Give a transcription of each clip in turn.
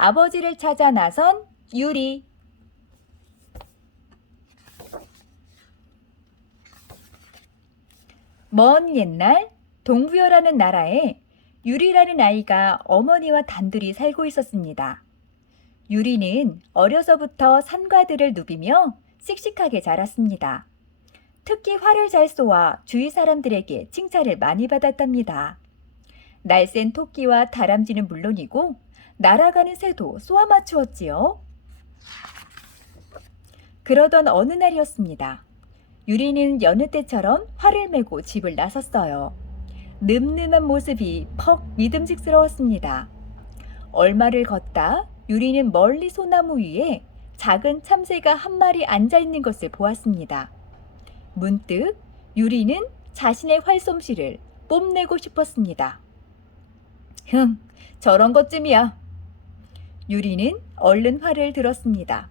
아버지를 찾아 나선 유리. 먼 옛날 동부여라는 나라에 유리라는 아이가 어머니와 단둘이 살고 있었습니다. 유리는 어려서부터 산과들을 누비며 씩씩하게 자랐습니다. 특히 활을 잘 쏘아 주위 사람들에게 칭찬을 많이 받았답니다. 날쌘 토끼와 다람쥐는 물론이고 날아가는 새도 쏘아 맞추었지요. 그러던 어느 날이었습니다. 유리는 여느 때처럼 활을 메고 집을 나섰어요. 늠름한 모습이 퍽 믿음직스러웠습니다. 얼마를 걷다 유리는 멀리 소나무 위에 작은 참새가 한 마리 앉아 있는 것을 보았습니다. 문득 유리는 자신의 활솜씨를 뽐내고 싶었습니다. 저런 것쯤이야. 유리는 얼른 활을 들었습니다.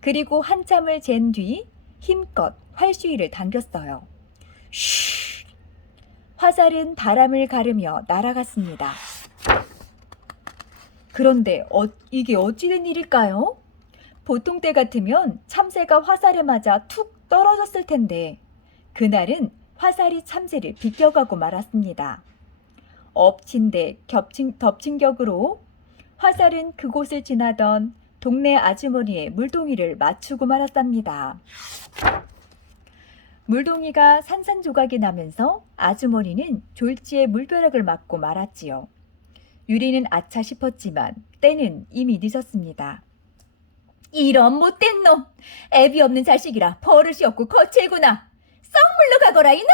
그리고 한참을 잰 뒤 힘껏 활수위를 당겼어요. 쉬! 화살은 바람을 가르며 날아갔습니다. 그런데 이게 어찌된 일일까요? 보통 때 같으면 참새가 화살에 맞아 툭 떨어졌을 텐데 그날은 화살이 참새를 비껴가고 말았습니다. 엎친 데 덮친 격으로 화살은 그곳을 지나던 동네 아주머니의 물동이를 맞추고 말았답니다. 물동이가 산산조각이 나면서 아주머니는 졸지에 물벼락을 맞고 말았지요. 유리는 아차 싶었지만 때는 이미 늦었습니다. 이런 못된 놈! 애비 없는 자식이라 버릇이 없고 거칠구나! 썩 물러가거라 이놈!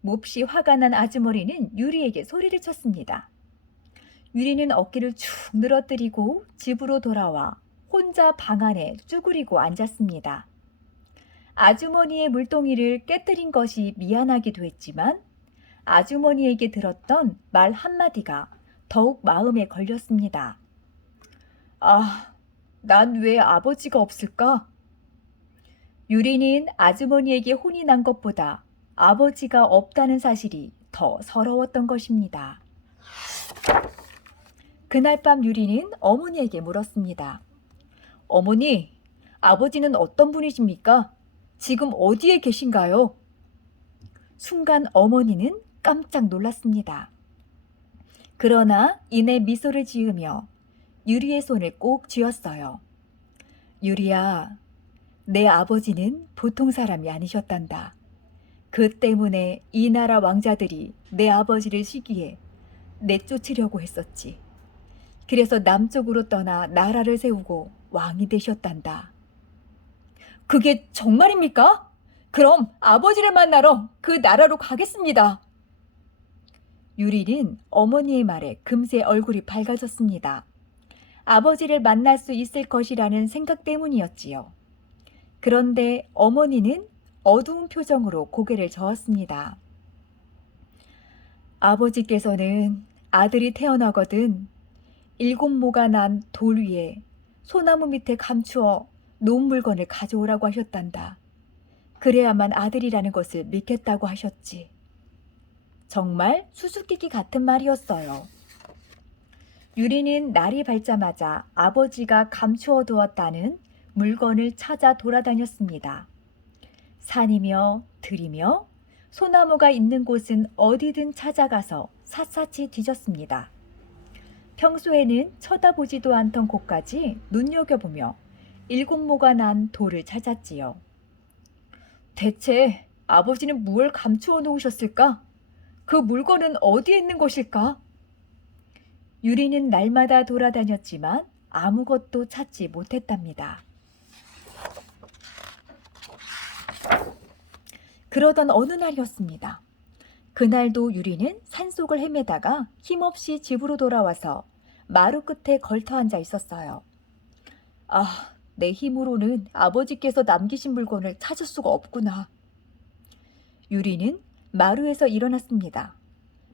몹시 화가 난 아주머니는 유리에게 소리를 쳤습니다. 유리는 어깨를 축 늘어뜨리고 집으로 돌아와 혼자 방 안에 쭈그리고 앉았습니다. 아주머니의 물동이를 깨뜨린 것이 미안하기도 했지만 아주머니에게 들었던 말 한마디가 더욱 마음에 걸렸습니다. 아, 난 왜 아버지가 없을까? 유리는 아주머니에게 혼이 난 것보다 아버지가 없다는 사실이 더 서러웠던 것입니다. 그날 밤 유리는 어머니에게 물었습니다. 어머니, 아버지는 어떤 분이십니까? 지금 어디에 계신가요? 순간 어머니는 깜짝 놀랐습니다. 그러나 이내 미소를 지으며 유리의 손을 꼭 쥐었어요. 유리야, 내 아버지는 보통 사람이 아니셨단다. 그 때문에 이 나라 왕자들이 내 아버지를 시기에 내쫓으려고 했었지. 그래서 남쪽으로 떠나 나라를 세우고 왕이 되셨단다. 그게 정말입니까? 그럼 아버지를 만나러 그 나라로 가겠습니다. 유리는 어머니의 말에 금세 얼굴이 밝아졌습니다. 아버지를 만날 수 있을 것이라는 생각 때문이었지요. 그런데 어머니는 어두운 표정으로 고개를 저었습니다. 아버지께서는 아들이 태어나거든 7모가 난 돌 위에 소나무 밑에 감추어 놓은 물건을 가져오라고 하셨단다. 그래야만 아들이라는 것을 믿겠다고 하셨지. 정말 수수께끼 같은 말이었어요. 유리는 날이 밝자마자 아버지가 감추어 두었다는 물건을 찾아 돌아다녔습니다. 산이며 들이며 소나무가 있는 곳은 어디든 찾아가서 샅샅이 뒤졌습니다. 평소에는 쳐다보지도 않던 곳까지 눈여겨보며 7모가 난 돌을 찾았지요. 대체 아버지는 무엇을 감추어 놓으셨을까? 그 물건은 어디에 있는 것일까? 유리는 날마다 돌아다녔지만 아무것도 찾지 못했답니다. 그러던 어느 날이었습니다. 그날도 유리는 산속을 헤매다가 힘없이 집으로 돌아와서 마루 끝에 걸터 앉아 있었어요. 아, 내 힘으로는 아버지께서 남기신 물건을 찾을 수가 없구나. 유리는 마루에서 일어났습니다.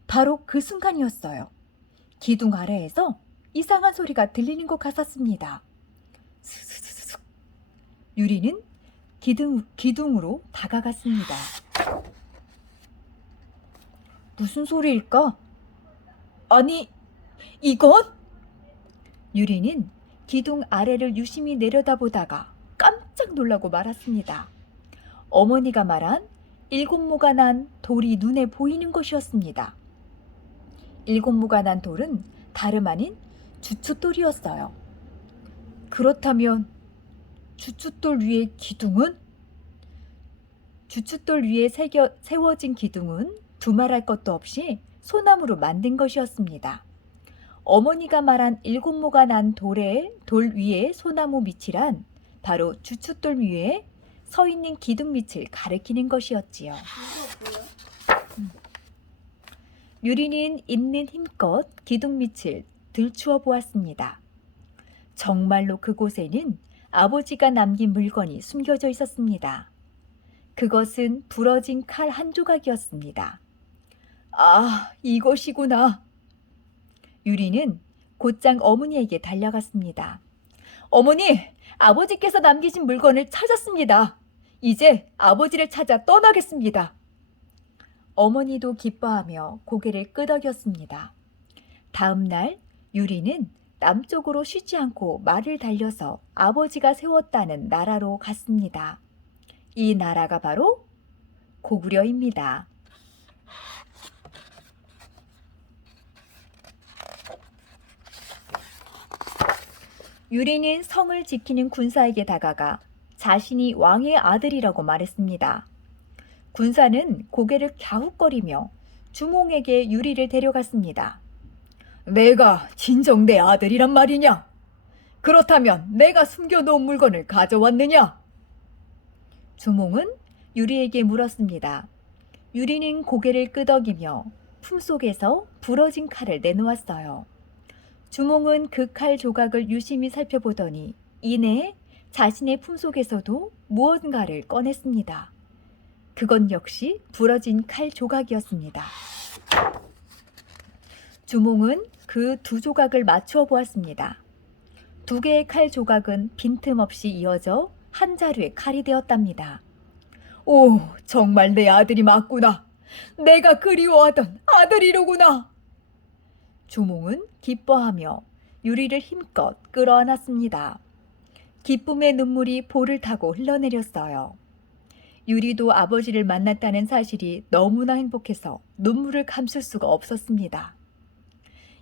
바로 그 순간이었어요. 기둥 아래에서 이상한 소리가 들리는 것 같았습니다. 스스스스. 유리는 기둥으로 다가갔습니다. 무슨 소리일까? 아니, 이건? 유리는 기둥 아래를 유심히 내려다보다가 깜짝 놀라고 말았습니다. 어머니가 말한 7모가 난 돌이 눈에 보이는 것이었습니다. 7모가 난 돌은 다름 아닌 주춧돌이었어요. 그렇다면 주춧돌 위의 기둥은? 주춧돌 위에 세워진 기둥은 두말할 것도 없이 소나무로 만든 것이었습니다. 어머니가 말한 7모가 난 돌 위에 소나무 밑이란 바로 주춧돌 위에 서 있는 기둥 밑을 가리키는 것이었지요. 유리는 있는 힘껏 기둥 밑을 들추어 보았습니다. 정말로 그곳에는 아버지가 남긴 물건이 숨겨져 있었습니다. 그것은 부러진 칼 한 조각이었습니다. 아, 이것이구나. 유리는 곧장 어머니에게 달려갔습니다. 어머니, 아버지께서 남기신 물건을 찾았습니다. 이제 아버지를 찾아 떠나겠습니다. 어머니도 기뻐하며 고개를 끄덕였습니다. 다음 날 유리는 남쪽으로 쉬지 않고 말을 달려서 아버지가 세웠다는 나라로 갔습니다. 이 나라가 바로 고구려입니다. 유리는 성을 지키는 군사에게 다가가 자신이 왕의 아들이라고 말했습니다. 군사는 고개를 갸웃거리며 주몽에게 유리를 데려갔습니다. 내가 진정 내 아들이란 말이냐? 그렇다면 내가 숨겨놓은 물건을 가져왔느냐? 주몽은 유리에게 물었습니다. 유리는 고개를 끄덕이며 품속에서 부러진 칼을 내놓았어요. 주몽은 그 칼 조각을 유심히 살펴보더니 이내 자신의 품속에서도 무언가를 꺼냈습니다. 그건 역시 부러진 칼 조각이었습니다. 주몽은 그 두 조각을 맞추어 보았습니다. 두 개의 칼 조각은 빈틈없이 이어져 한 자루의 칼이 되었답니다. 오, 정말 내 아들이 맞구나. 내가 그리워하던 아들이로구나. 주몽은 기뻐하며 유리를 힘껏 끌어안았습니다. 기쁨의 눈물이 볼을 타고 흘러내렸어요. 유리도 아버지를 만났다는 사실이 너무나 행복해서 눈물을 감출 수가 없었습니다.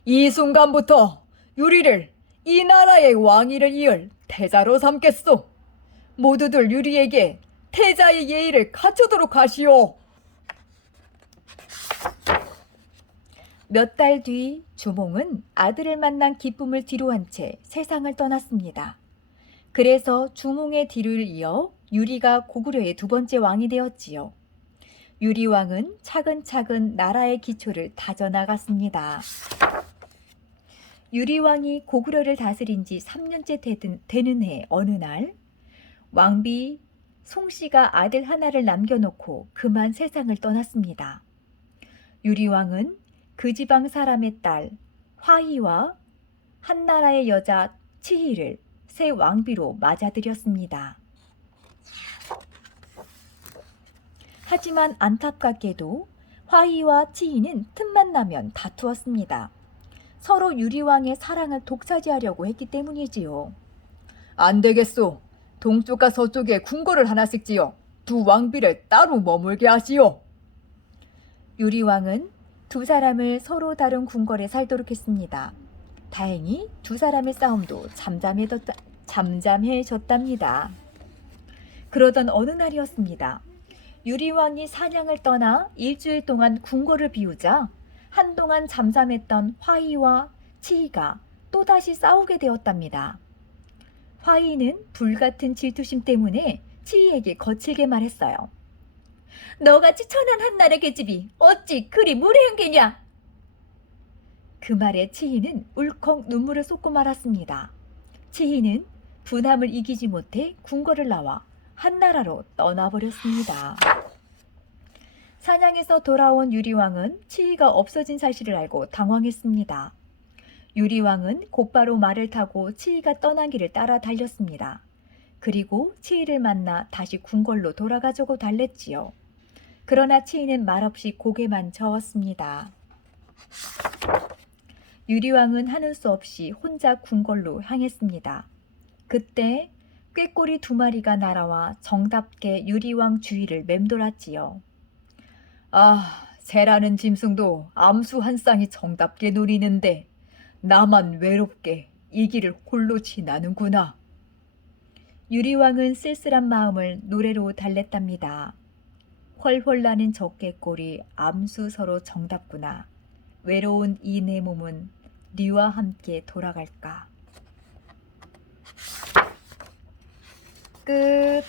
이 순간부터 유리를 이 나라의 왕위를 이을 태자로 삼겠소. 모두들 유리에게 태자의 예의를 갖추도록 하시오. 몇 달 뒤 주몽은 아들을 만난 기쁨을 뒤로한 채 세상을 떠났습니다. 그래서 주몽의 뒤를 이어 유리가 고구려의 두 번째 왕이 되었지요. 유리 왕은 차근차근 나라의 기초를 다져나갔습니다. 유리 왕이 고구려를 다스린 지 3년째 되는 해 어느 날 왕비 송씨가 아들 하나를 남겨놓고 그만 세상을 떠났습니다. 유리 왕은 그 지방 사람의 딸 화희와 한나라의 여자 치희를 새 왕비로 맞아들였습니다. 하지만 안타깝게도 화희와 치희는 틈만 나면 다투었습니다. 서로 유리왕의 사랑을 독차지하려고 했기 때문이지요. 안 되겠소. 동쪽과 서쪽에 궁궐을 하나씩 지어 두 왕비를 따로 머물게 하시오. 유리왕은 두 사람을 서로 다른 궁궐에 살도록 했습니다. 다행히 두 사람의 싸움도 잠잠해졌답니다. 그러던 어느 날이었습니다. 유리왕이 사냥을 떠나 일주일 동안 궁궐을 비우자 한동안 잠잠했던 화희와 치희가 또다시 싸우게 되었답니다. 화희는 불같은 질투심 때문에 치희에게 거칠게 말했어요. 너같이 천한 한나라 계집이 어찌 그리 무례한 게냐? 그 말에 치희는 울컥 눈물을 쏟고 말았습니다. 치희는 분함을 이기지 못해 궁궐을 나와 한나라로 떠나버렸습니다. 사냥에서 돌아온 유리왕은 치희가 없어진 사실을 알고 당황했습니다. 유리왕은 곧바로 말을 타고 치희가 떠난 길을 따라 달렸습니다. 그리고 치희를 만나 다시 궁궐로 돌아가자고 달랬지요. 그러나 치희는 말없이 고개만 저었습니다. 유리왕은 하는 수 없이 혼자 궁궐로 향했습니다. 그때 꾀꼬리 2마리가 날아와 정답게 유리왕 주위를 맴돌았지요. 아, 새라는 짐승도 암수 한 쌍이 정답게 노리는데 나만 외롭게 이 길을 홀로 지나는구나. 유리왕은 쓸쓸한 마음을 노래로 달랬답니다. 훨훨 나는 적개꼴이 암수 서로 정답구나. 외로운 이 내 몸은 네와 함께 돌아갈까. 끝.